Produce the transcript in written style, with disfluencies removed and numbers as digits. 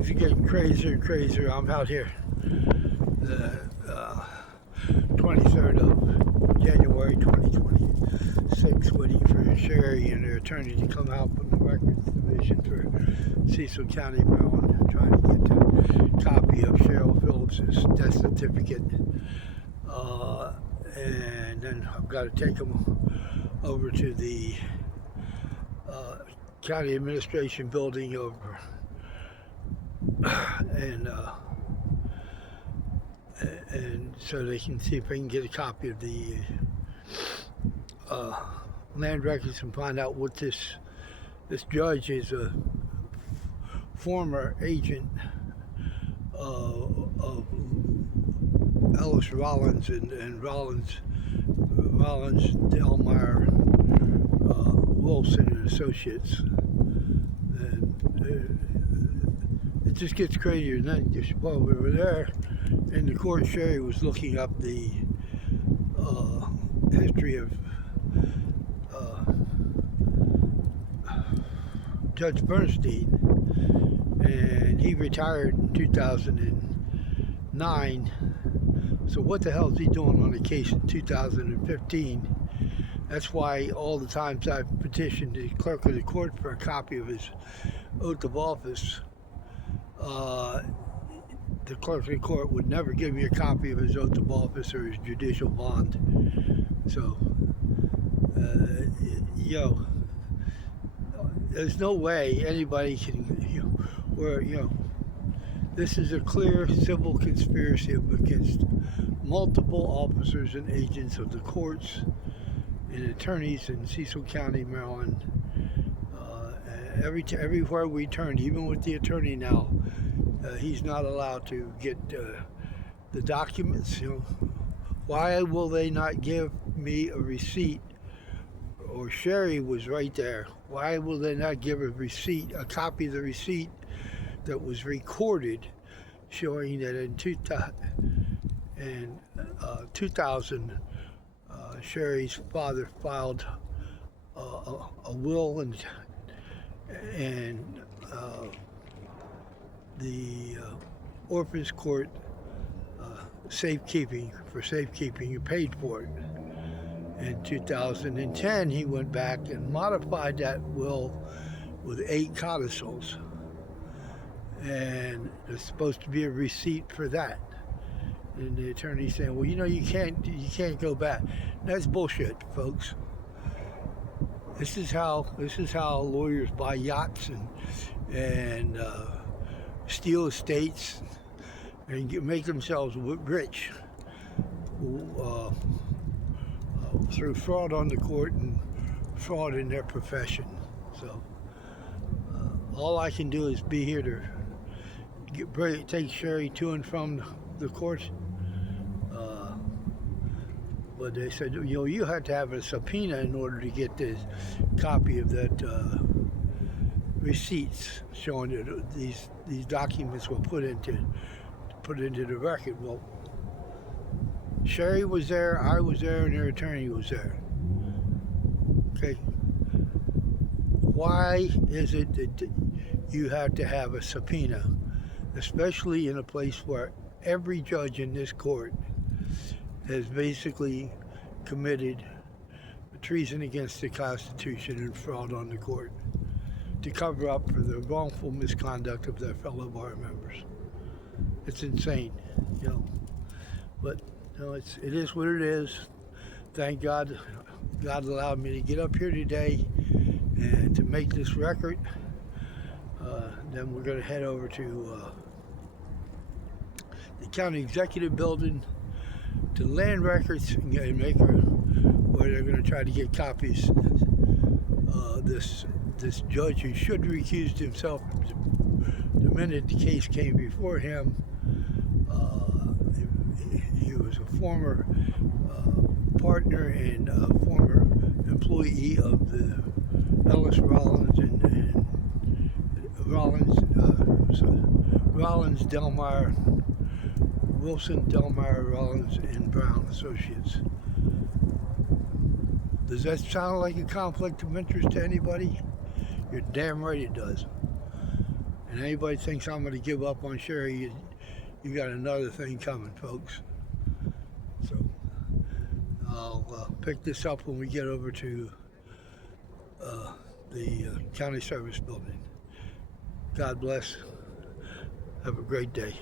Things are getting crazier and crazier. I'm out here the 23rd of January 2026 waiting for Sherry and her attorney to come out from the Records Division for Cecil County, Maryland, trying to get the copy of Cheryl Phillips' death certificate. And then I've got to take them over to the county administration building over and so they can see if they can get a copy of the land records and find out what this judge is a former agent of Ellis Rollins and Rollins Delmire Wilson and Associates, and it just gets crazier. And then just while we were there in the court, Sherry was looking up the history of Judge Bernstein, and he retired in 2009. So what the hell is he doing on a case in 2015? That's why all the times I've petitioned the clerk of the court for a copy of his oath of office, the clerk of the court would never give me a copy of his oath of office or his judicial bond. So, there's no way anybody can, this is a clear civil conspiracy against multiple officers and agents of the courts and attorneys in Cecil County, Maryland. Everywhere we turn, even with the attorney now, he's not allowed to get the documents. Why will they not give me a receipt? Or Sherry was right there. Why will they not give a copy of the receipt that was recorded, showing that in 2000, Sherry's father filed a will and the Orphans Court safekeeping paid for it. In 2010, he went back and modified that will with 8 codicils, and there's supposed to be a receipt for that. And the attorney's saying, well, you can't go back. That's bullshit, folks. This is how lawyers buy yachts and steal estates and make themselves rich through fraud on the court and fraud in their profession. So all I can do is be here to take Sherry to and from the court. But they said, you had to have a subpoena in order to get this copy of that receipts showing that these documents were put into the record. Well, Sherry was there, I was there, and her attorney was there. Okay. Why is it that you have to have a subpoena, especially in a place where every judge in this court has basically committed treason against the Constitution and fraud on the court to cover up for the wrongful misconduct of their fellow bar members? It's insane, But it is what it is. Thank God, God allowed me to get up here today and to make this record. Then we're going to head over to the county executive building to land records and make where they're going to try to get copies. This judge who should have recused himself the minute the case came before him. He was a former partner and a former employee of the Ellis Rollins and Rollins Delmire Wilson Delmire Rollins and Brown Associates. Does that sound like a conflict of interest to anybody? You're damn right it does. And anybody thinks I'm going to give up on Sherry, you got another thing coming, folks. So I'll pick this up when we get over to the county service building. God bless. Have a great day.